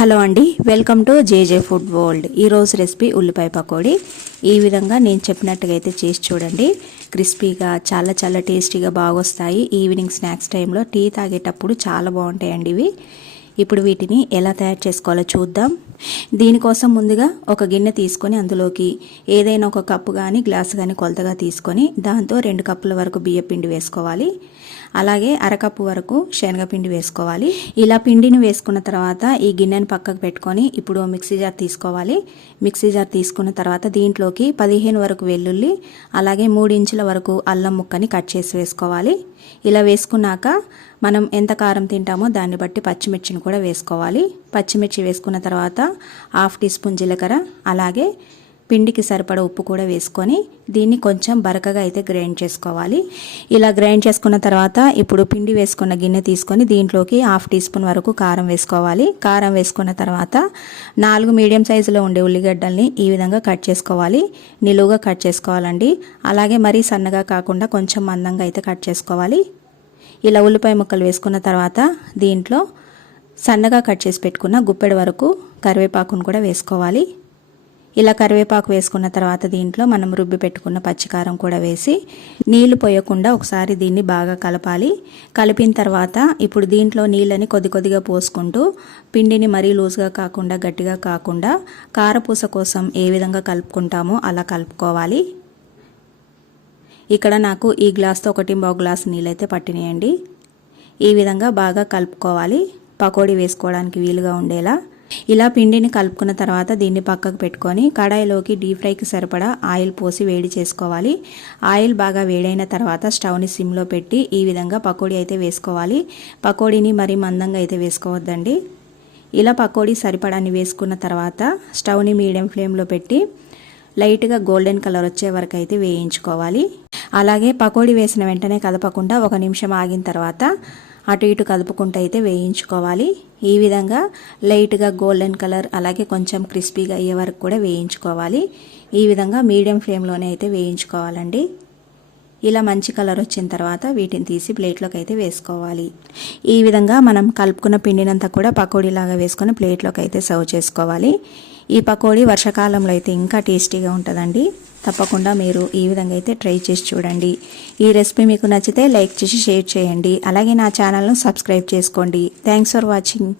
Hello అండి, welcome to JJ food world. ఈరోజు recipe ఉల్లిపాయ పకోడీ. ఈ విధంగా నేను చెప్పినట్టుగా అయితే చేసి చూడండి. క్రిస్పీగా చాలా చాలా టేస్టీగా బాగొస్తాయి. ఈవినింగ్ స్నాక్స్ టైంలో టీ తాగేటప్పుడు చాలా బాగుంటాయండి ఇవి. ఇప్పుడు వీటిని ఎలా తయారు చేసుకోవాలో చూద్దాం. దీనికోసం ముందుగా ఒక గిన్నె తీసుకొని అందులోకి ఏదైనా ఒక కప్పు కానీ గ్లాసు కానీ కొలతగా తీసుకొని దాంతో 2 కప్పుల వరకు బియ్య పిండి వేసుకోవాలి. అలాగే అరకప్పు వరకు శనగపిండి వేసుకోవాలి. ఇలా పిండిని వేసుకున్న తర్వాత ఈ గిన్నెని పక్కకు పెట్టుకొని ఇప్పుడు మిక్సీ జార్ తీసుకోవాలి. మిక్సీ జార్ తీసుకున్న తర్వాత దీంట్లోకి 15 వరకు వెల్లుల్లి, అలాగే 3 ఇంచుల వరకు అల్లం ముక్కని కట్ చేసి వేసుకోవాలి. ఇలా వేసుకున్నాక మనం ఎంత కారం తింటామో దాన్ని బట్టి పచ్చిమిర్చిని కూడా వేసుకోవాలి. పచ్చిమిర్చి వేసుకున్న తర్వాత 1/2 టీ స్పూన్ జీలకర్ర, అలాగే పిండికి సరిపడ ఉప్పు కూడా వేసుకొని దీన్ని కొంచెం బరకగా అయితే గ్రైండ్ చేసుకోవాలి. ఇలా గ్రైండ్ చేసుకున్న తర్వాత ఇప్పుడు పిండి వేసుకున్న గిన్నె తీసుకొని దీంట్లోకి 1/2 టీ స్పూన్ వరకు కారం వేసుకోవాలి. కారం వేసుకున్న తర్వాత 4 మీడియం సైజులో ఉండే ఉల్లిగడ్డల్ని ఈ విధంగా కట్ చేసుకోవాలి. నిలువుగా కట్ చేసుకోవాలండి. అలాగే మరీ సన్నగా కాకుండా కొంచెం మందంగా అయితే కట్ చేసుకోవాలి. ఇలా ఉల్లిపాయ ముక్కలు వేసుకున్న తర్వాత దీంట్లో సన్నగా కట్ చేసి పెట్టుకున్న గుప్పెడు వరకు కరివేపాకును కూడా వేసుకోవాలి. ఇలా కరివేపాకు వేసుకున్న తర్వాత దీంట్లో మనం రుబ్బి పెట్టుకున్న పచ్చికారం కూడా వేసి నీళ్లు పోయకుండా ఒకసారి దీన్ని బాగా కలపాలి. కలిపిన తర్వాత ఇప్పుడు దీంట్లో నీళ్ళని కొద్ది కొద్దిగా పోసుకుంటూ పిండిని మరీ లూజ్గా కాకుండా గట్టిగా కాకుండా కారపూస కోసం ఏ విధంగా కలుపుకుంటామో అలా కలుపుకోవాలి. ఇక్కడ నాకు ఈ గ్లాస్తో 1.5 గ్లాసు నీళ్ళైతే పట్టినాయండి. ఈ విధంగా బాగా కలుపుకోవాలి, పకోడీ వేసుకోవడానికి వీలుగా ఉండేలా. ఇలా పిండిని కలుపుకున్న తర్వాత దీన్ని పక్కకు పెట్టుకొని కడాయిలోకి డీప్ ఫ్రైకి సరిపడా ఆయిల్ పోసి వేడి చేసుకోవాలి. ఆయిల్ బాగా వేడైన తర్వాత స్టవ్ని సిమ్లో పెట్టి ఈ విధంగా పకోడీ అయితే వేసుకోవాలి. పకోడీని మరీ మందంగా అయితే వేసుకోవద్దండి. ఇలా పకోడీ సరిపడాన్ని వేసుకున్న తర్వాత స్టవ్ని మీడియం ఫ్లేమ్లో పెట్టి లైట్గా గోల్డెన్ కలర్ వచ్చే వరకు అయితే వేయించుకోవాలి. అలాగే పకోడీ వేసిన వెంటనే కదపకుండా 1 నిమిషం ఆగిన తర్వాత అటు ఇటు కదుపుకుంటూ అయితే వేయించుకోవాలి. ఈ విధంగా లైట్గా గోల్డెన్ కలర్ అలాగే కొంచెం క్రిస్పీగా అయ్యే వరకు కూడా వేయించుకోవాలి. ఈ విధంగా మీడియం ఫ్లేమ్లోనే అయితే వేయించుకోవాలండి. ఇలా మంచి కలర్ వచ్చిన తర్వాత వీటిని తీసి ప్లేట్లోకి అయితే వేసుకోవాలి. ఈ విధంగా మనం కలుపుకున్న పిండినంతా కూడా పకోడీలాగా వేసుకొని ప్లేట్లోకి అయితే సర్వ్ చేసుకోవాలి. ఈ పకోడీ వర్షాకాలంలో అయితే ఇంకా టేస్టీగా ఉంటుందండి. తప్పకుండా మీరు ఈ విధంగా అయితే ట్రై చేసి చూడండి. ఈ రెసిపీ మీకు నచ్చితే లైక్ చేసి షేర్ చేయండి. అలాగే నా ఛానల్ను సబ్స్క్రైబ్ చేసుకోండి. Thanks for watching.